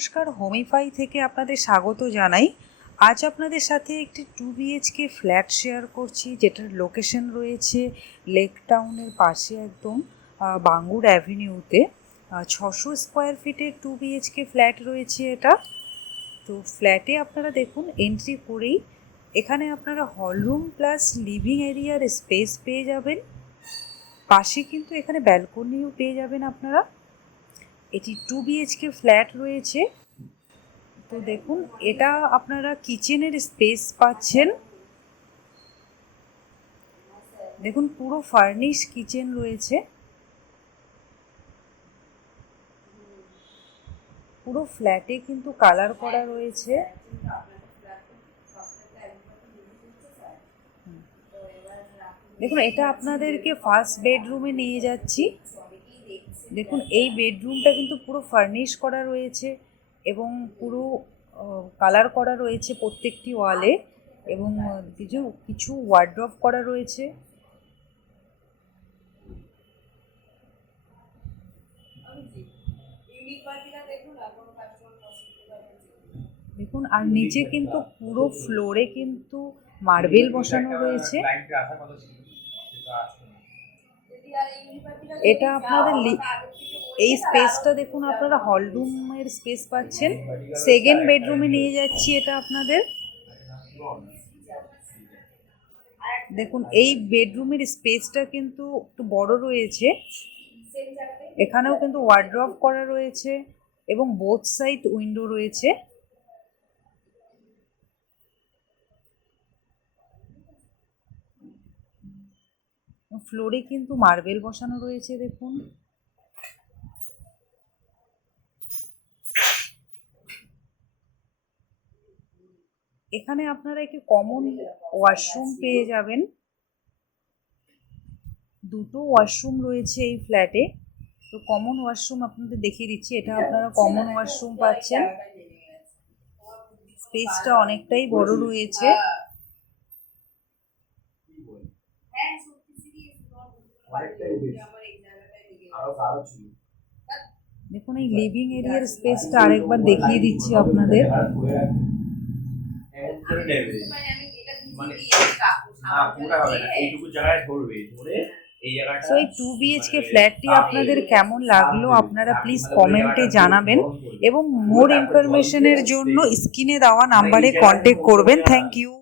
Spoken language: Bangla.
নমস্কার, হোমিফাই থেকে আপনাদের স্বাগত জানাই। আজ আপনাদের সাথে একটি 2 বিএইচকে ফ্ল্যাট শেয়ার করছি, যেটার লোকেশন রয়েছে লেক টাউনের পাশে, একদম বাঙ্গুর অ্যাভিনিউতে। 600 স্কোয়ার ফিটের 2 বিএইচকে ফ্ল্যাট রয়েছে এটা। তো ফ্ল্যাটে আপনারা দেখুন, এন্ট্রি করেই এখানে আপনারা হলরুম প্লাস লিভিং এরিয়ার স্পেস পেয়ে যাবেন। পাশে কিন্তু এখানে ব্যালকনিও পেয়ে যাবেন আপনারা। এটি 2 বিএইচকে ফ্ল্যাট রয়েছে। তো দেখুন, এটা আপনারা কিচেনের স্পেস পাচ্ছেন। দেখুন, পুরো ফার্নিশ কিচেন রয়েছে। পুরো ফ্ল্যাটে কিন্তু কালার করা রয়েছে। দেখুন, এটা আপনাদেরকে ফার্স্ট বেডরুমে নিয়ে যাচ্ছি। দেখুন, এই বেডরুমটা কিন্তু পুরো ফার্নিশ করা রয়েছে এবং পুরো কালার করা রয়েছে প্রত্যেকটি ওয়ালে, এবং কিছু ওয়ার্ড্রপ করা রয়েছে। দেখুন, আর নিচে কিন্তু পুরো ফ্লোরে কিন্তু মার্বেল বসানো রয়েছে। এটা আপনাদের এই স্পেসটা দেখুন, আপনারা হলরুমের স্পেস পাচ্ছেন। সেকেন্ড বেডরুমে নিয়ে যাচ্ছি এটা আপনাদের। দেখুন, এই বেডরুমের স্পেসটা কিন্তু একটু বড় রয়েছে। এখানেও কিন্তু ওয়ার্ড্রপ করা রয়েছে এবং বোথ সাইড উইন্ডো রয়েছে। ফ্লোরে কিন্তু মার্বেল বসানো রয়েছে। দেখুন, এখানে আপনারা একটি কমন ওয়াশরুম পেয়ে যাবেন। দুটো ওয়াশরুম রয়েছে এই ফ্ল্যাটে। তো কমন ওয়াশরুম আপনাদের দেখিয়ে দিচ্ছি। এটা আপনারা কমন ওয়াশরুম পাচ্ছেন। স্পেসটা অনেকটাই বড় রয়েছে। দেখুন, এই লিভিং এরিয়ার স্পেসটা আরেকবার দেখিয়ে দিচ্ছি আপনাদের। তো এই 2 বিএইচকে ফ্ল্যাটটি আপনাদের কেমন লাগলো আপনারা প্লিজ কমেন্টে জানাবেন, এবং মোর ইনফরমেশনের জন্য স্ক্রিনে দেওয়া নাম্বারে কন্ট্যাক্ট করবেন। Thank you.